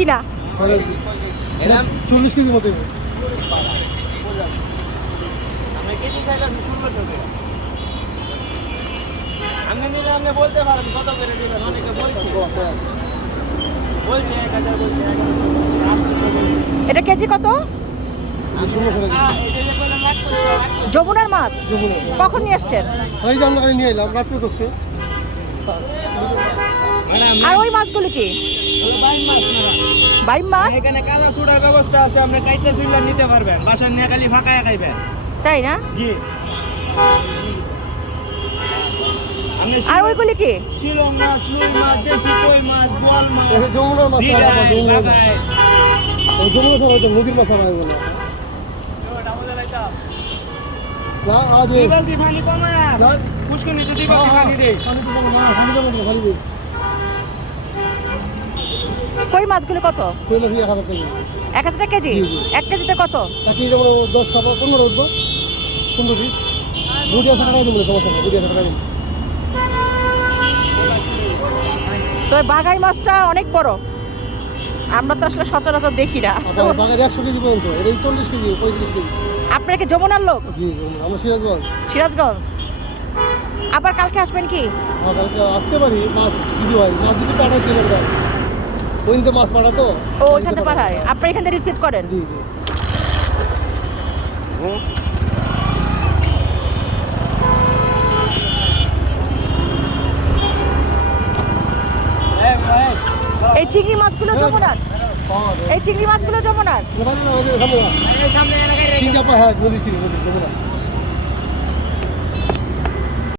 কিনা 40 কেজি মতো আমি নিলে আপনি বলতে পারেন কত করে দিবেন, অনেকে বলছে 1000 বলছে 1100 এটা কেজি কত? যমুনার মাছ কখন নিয়ে আসছেন? ওই যে আমরা নিয়ে এলাম রাত্রে ধরছে। আর ওই মাছগুলো কি বাইম মাছ? এখানে কাদা ছুড়ার ব্যবস্থা আছে, আপনি কাইটে ছুড়লে নিতে পারবেন, বাসার নিয়ে খালি ফাঁকায় খাইবেন। তাই না? জি। আপনি আর ওইগুলি কি? শিলং মাছ, রুই মাছ, দেশি কই মাছ, বোয়াল মাছ, এই যমুনার মাছ আর আবার যমুনার মাছ। ওই যমুনা ছাড়া তো নদীর মাছ আর বলে না আজ দিবালতি পানি কমে না পুষ্করণী তো দিবালতি পানি দে। কই মাছগুলো কত? 1000 কেজি 1000 কেজি? 1 কেজিতে কত? বাকি যেমন 10 টাকা 15 উঠবো 15 পিস বুড়ি আছে টাকা দেবো সমস্যা নেই বুড়ি আছে টাকা দেবো। তো এই বাগাই মাছটা অনেক বড়, আমরা তো আসলে সচরাচর দেখি না। তো বাগার 100 কেজি পর্যন্ত এটা 40 কেজি 35 কেজি। আপনারা কি যমুনার লোক? জি আমরা সিরাজগঞ্জ। সিরাজগঞ্জ। আবার কালকে আসবেন কি? কালকে আসতে পারি, মাছ যদি হয় মাছ যদি পাঠাই চলে যায় ওইতে মাছ পাঠাতো ও ওইখান থেকে পাঠায়, আপনারা এখান থেকে রিসিভ করেন? জি জি। এই চিংড়ি মাছগুলো যমুনার? এই চিংড়ি মাছগুলো যমুনার? সামনে এই সামনে এলাকায় সিঙ্গাপুর হ্যাঁ নদী ছিল নদী